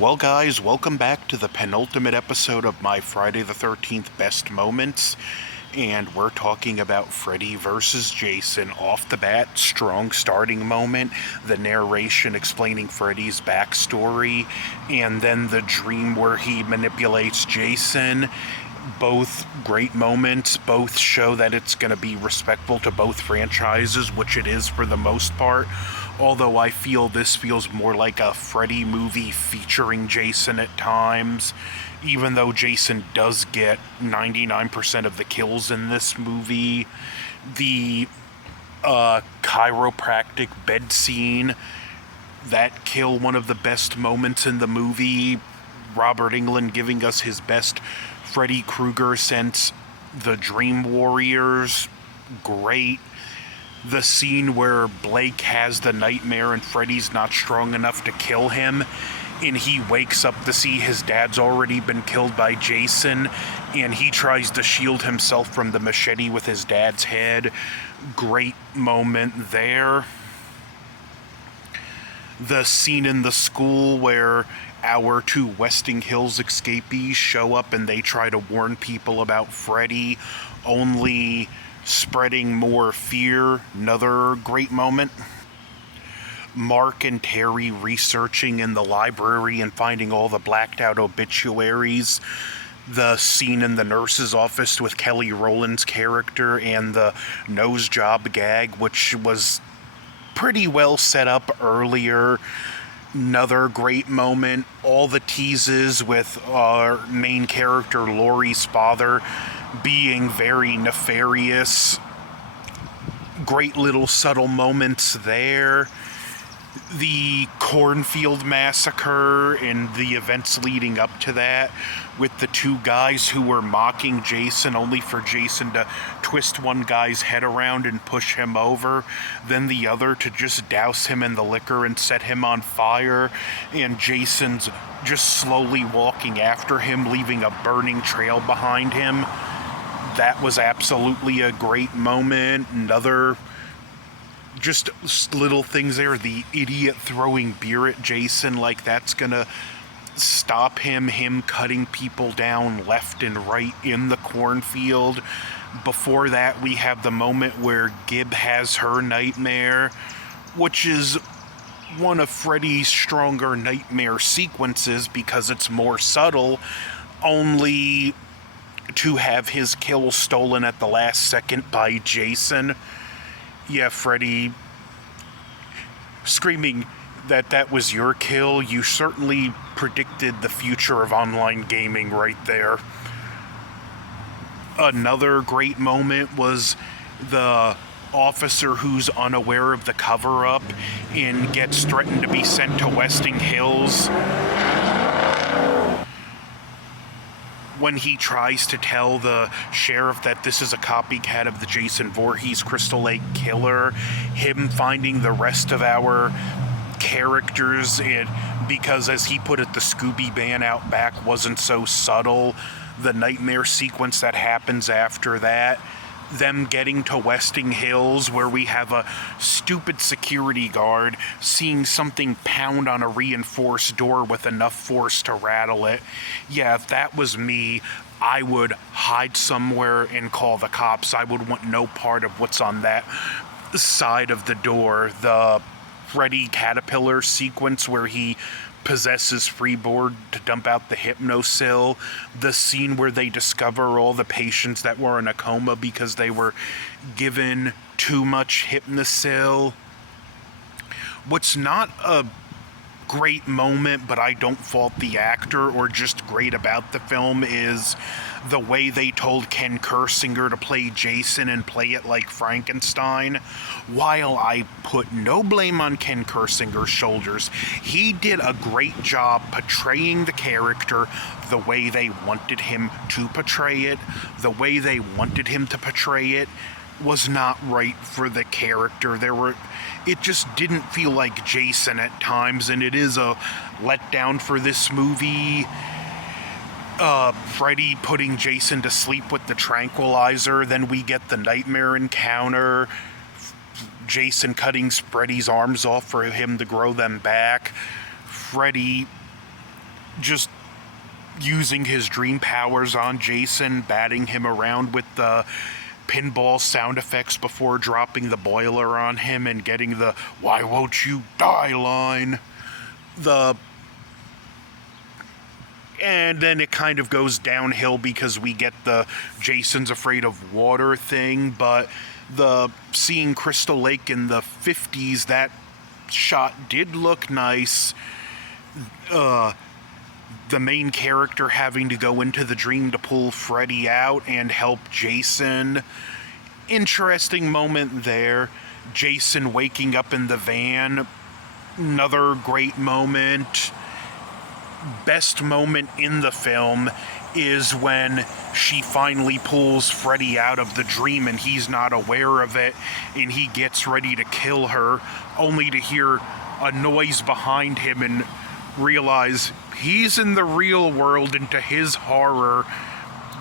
Well, guys, welcome back to the penultimate episode of my Friday the 13th Best Moments. And we're talking about Freddy versus Jason. Off the bat, strong starting moment, the narration explaining Freddy's backstory, and then the dream where he manipulates Jason. Both great moments, both show that it's going to be respectful to both franchises, which it is for the most part. Although I feel this feels more like a Freddy movie featuring Jason at times, even though Jason does get 99% of the kills in this movie. The chiropractic bed scene, that kill, one of the best moments in the movie. Robert Englund giving us his best Freddy Krueger since the Dream Warriors. Great. The scene where Blake has the nightmare and Freddy's not strong enough to kill him, and he wakes up to see his dad's already been killed by Jason, and he tries to shield himself from the machete with his dad's head. Great moment there. The scene in the school where our two Westing Hills escapees show up and they try to warn people about Freddy, only spreading more fear. Another great moment. Mark and Terry researching in the library and finding all the blacked out obituaries. The scene in the nurse's office with Kelly Rowland's character and the nose job gag, which was pretty well set up earlier. Another great moment. All the teases with our main character Laurie's father being very nefarious. Great little subtle moments there. The cornfield massacre and the events leading up to that, with the two guys who were mocking Jason, only for Jason to twist one guy's head around and push him over, then the other to just douse him in the liquor and set him on fire, and Jason's just slowly walking after him, leaving a burning trail behind him. That was absolutely a great moment. Another just little things there. The idiot throwing beer at Jason like that's gonna stop him cutting people down left and right in the cornfield. Before that, we have the moment where Gib has her nightmare, which is one of Freddy's stronger nightmare sequences because it's more subtle, only to have his kill stolen at the last second by Jason. Yeah, Freddy screaming that was your kill. You certainly predicted the future of online gaming right there. Another great moment was the officer who's unaware of the cover-up and gets threatened to be sent to Westing Hills. When he tries to tell the sheriff that this is a copycat of the Jason Voorhees Crystal Lake killer, him finding the rest of our characters, because as he put it, the Scooby band out back wasn't so subtle. The nightmare sequence that happens after that, them getting to Westing Hills where we have a stupid security guard seeing something pound on a reinforced door with enough force to rattle it. Yeah, if that was me, I would hide somewhere and call the cops. I would want no part of what's on that side of the door. The Freddy Caterpillar sequence where he possesses Freeboard to dump out the hypnosil, the scene where they discover all the patients that were in a coma because they were given too much hypnosil. What's not a great moment, but I don't fault the actor or just great about the film, is the way they told Ken Kersinger to play Jason and play it like Frankenstein. While I put no blame on Ken Kersinger's shoulders, he did a great job portraying the character the way they wanted him to portray it. The way they wanted him to portray it was not right for the character. It just didn't feel like Jason at times, and it is a letdown for this movie. Freddy putting Jason to sleep with the tranquilizer, then we get the nightmare encounter, Jason cutting Freddy's arms off for him to grow them back, Freddy just using his dream powers on Jason, batting him around with the pinball sound effects before dropping the boiler on him and getting the "why won't you die" line. And then it kind of goes downhill because we get the Jason's afraid of water thing, but the seeing Crystal Lake in the 50s, that shot did look nice. The main character having to go into the dream to pull Freddy out and help Jason. Interesting moment there. Jason waking up in the van. Another great moment. Best moment in the film is when she finally pulls Freddy out of the dream and he's not aware of it, and he gets ready to kill her, only to hear a noise behind him and realize he's in the real world, and to his horror,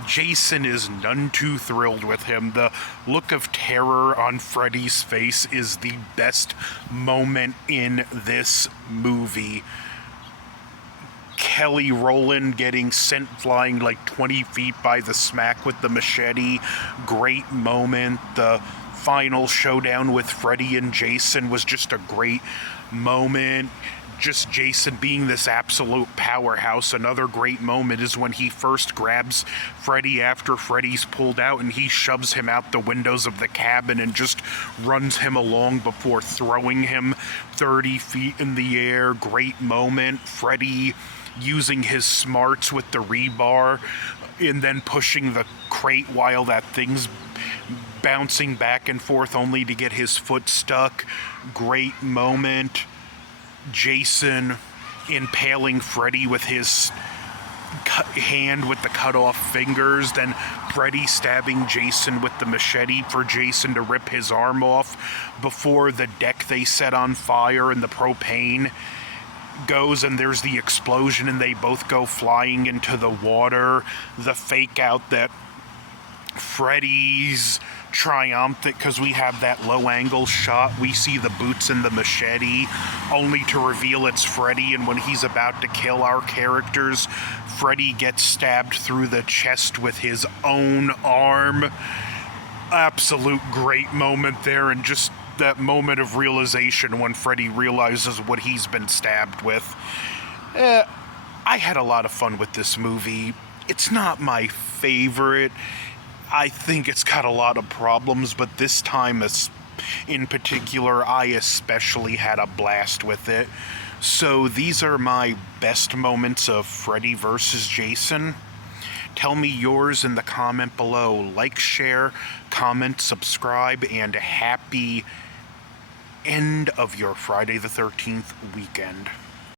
Jason is none too thrilled with him. The look of terror on Freddy's face is the best moment in this movie. Kelly Rowland getting sent flying like 20 feet by the smack with the machete. Great moment. The final showdown with Freddy and Jason was just a great moment. Just Jason being this absolute powerhouse. Another great moment is when he first grabs Freddy after Freddy's pulled out and he shoves him out the windows of the cabin and just runs him along before throwing him 30 feet in the air. Great moment. Freddy using his smarts with the rebar and then pushing the crate while that thing's bouncing back and forth only to get his foot stuck. Great moment. Jason impaling Freddy with his hand with the cut off fingers, then Freddy stabbing Jason with the machete for Jason to rip his arm off before the deck they set on fire and the propane goes and there's the explosion and they both go flying into the water. The fake out that Freddy's triumphant because we have that low angle shot. We see the boots and the machete only to reveal it's Freddy, and when he's about to kill our characters, Freddy gets stabbed through the chest with his own arm. Absolute great moment there, and just that moment of realization when Freddy realizes what he's been stabbed with. I had a lot of fun with this movie. It's not my favorite. I think it's got a lot of problems, but this time in particular, I especially had a blast with it. So these are my best moments of Freddy vs. Jason. Tell me yours in the comment below. Like, share, comment, subscribe, and happy end of your Friday the 13th weekend.